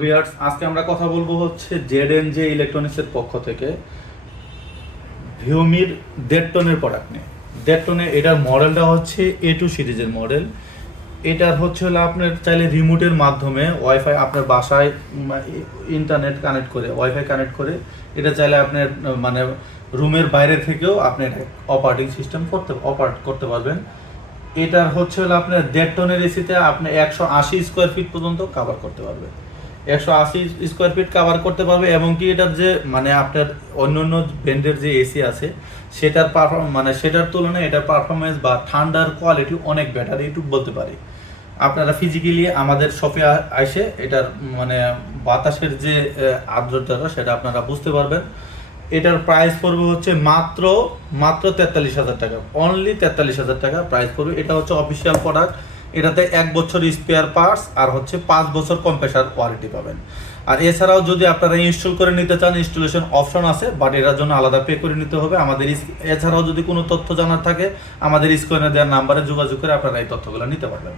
Viewers, আজকে আমরা কথা বলবো হচ্ছে জেডএনজে ইলেকট্রনিক্সের পক্ষ থেকে ভিউমির 1.5 টনের প্রোডাক্ট নিয়ে। 1.5 টনে এটার মডেলটা হচ্ছে A2 সিরিজের মডেল। এটার হচ্ছে হলো আপনার চাইলে রিমোটের মাধ্যমে ওয়াইফাই আপনার বাসায় ইন্টারনেট কানেক্ট করে ওয়াইফাই কানেক্ট করে এটা চাইলে আপনার মানে রুমের বাইরে থেকেও আপনি অপারেটিং সিস্টেম অপারেট করতে পারবেন। এটার হচ্ছে হলো আপনার 1.5 টনের এসিতে আপনি 180 স্কোয়ার ফিট পর্যন্ত কাভার করতে পারবে। 180 স্কোয়ার ফিট কাভার করতে পারবে এবং কি এটার যে মানে আপনার অন্যান্য ব্র্যান্ডের যে এসি আছে সেটার সেটার তুলনায় এটার পারফরমেন্স বা ঠান্ডার কোয়ালিটি অনেক বেটার, এইটুকু বলতে পারি। আপনারা ফিজিক্যালি আমাদের শপে এসে এটার মানে বাতাসের যে আর্দ্রতাটা সেটা আপনারা বুঝতে পারবেন। এটার প্রাইস পড়বে হচ্ছে মাত্র 43,000 টাকা, অনলি 43,000 টাকা প্রাইস পড়বে। এটা হচ্ছে অফিসিয়াল প্রোডাক্ট। এটাতে 1 বছর স্পেয়ার পার্টস আর হচ্ছে 5 বছর কম্প্রেসার ওয়ারেন্টি পাবেন। আর এছাড়াও যদি আপনারা ইনস্টল করে নিতে চান ইনস্টলেশন অপশন আছে, বাট এটার জন্য আলাদা পে করে নিতে হবে। এছাড়াও যদি কোনো তথ্য জানার থাকে আমাদের স্ক্রিনে দেওয়ার নাম্বারে যোগাযোগ করে আপনারা এই তথ্যগুলো নিতে পারবেন।